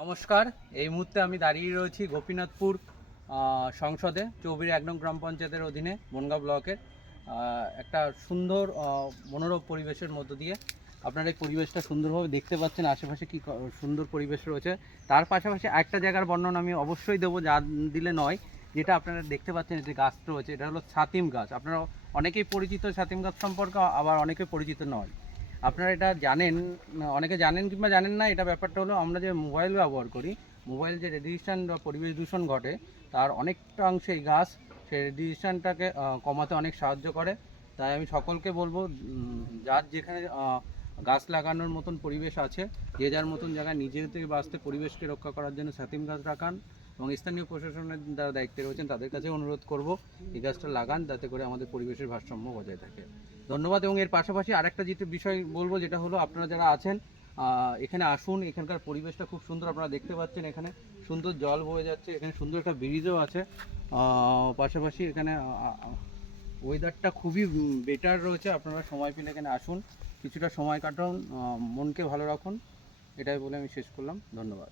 নমস্কার। এই মুহূর্তে আমি দাঁড়িয়ে রয়েছি গোপীনাথপুর সংসদে ১৪ নং গ্রাম পঞ্চায়েতের অধীনে বনগাঁ ব্লকের একটা সুন্দর মনোরম পরিবেশের মধ্য দিয়ে। আপনারা এই পরিবেশটা সুন্দরভাবে দেখতে পাচ্ছেন, আশেপাশে কি সুন্দর পরিবেশ রয়েছে। তার পাশাপাশি একটা জায়গার বর্ণনা আমি অবশ্যই দেবো, যা দিলে নয়। যেটা আপনারা দেখতে পাচ্ছেন, যে গাছ রয়েছে, এটা হলো ছাতিম গাছ। আপনারা অনেকেই পরিচিত ছাতিম গাছ সম্পর্কে, আবার অনেকে পরিচিত নয়। আপনারা এটা জানেন, অনেকে জানেন কিংবা জানেন না। এটা ব্যাপারটা হলো, আমরা যে মোবাইল ব্যবহার করি, মোবাইল যে রেডিয়েশন বা পরিবেশ দূষণ ঘটে, তার অনেকটা অংশে এই গাছ সেই রেডিয়েশনটাকে কমাতে অনেক সাহায্য করে। তাই আমি সকলকে বলবো, যার যেখানে গাছ লাগানোর মতন পরিবেশ আছে, যে যার মতন জায়গায় নিজে থেকে বাঁচতে পরিবেশকে রক্ষা করার জন্য ছাতিম গাছ রাখান, এবং স্থানীয় প্রশাসনের যারা দায়িত্বে রয়েছেন তাদের কাছে অনুরোধ করব এই গাছটা লাগান, যাতে করে আমাদের পরিবেশের ভারসাম্য বজায় থাকে। ধন্যবাদ। এবং এর পাশাপাশি আরেকটা যেটা বিষয় বলবো, যেটা হলো, আপনারা যারা আছেন এখানে আসুন। এখানকার পরিবেশটা খুব সুন্দর, আপনারা দেখতে পাচ্ছেন। এখানে সুন্দর জল বয়ে যাচ্ছে, এখানে সুন্দর একটা ব্রিজও আছে। পাশাপাশি এখানে ওয়েদারটা খুবই বেটার রয়েছে। আপনারা সময় পেলে এখানে আসুন, কিছুটা সময় কাটান, মনকে ভালো রাখুন। এটাই বলে আমি শেষ করলাম। ধন্যবাদ।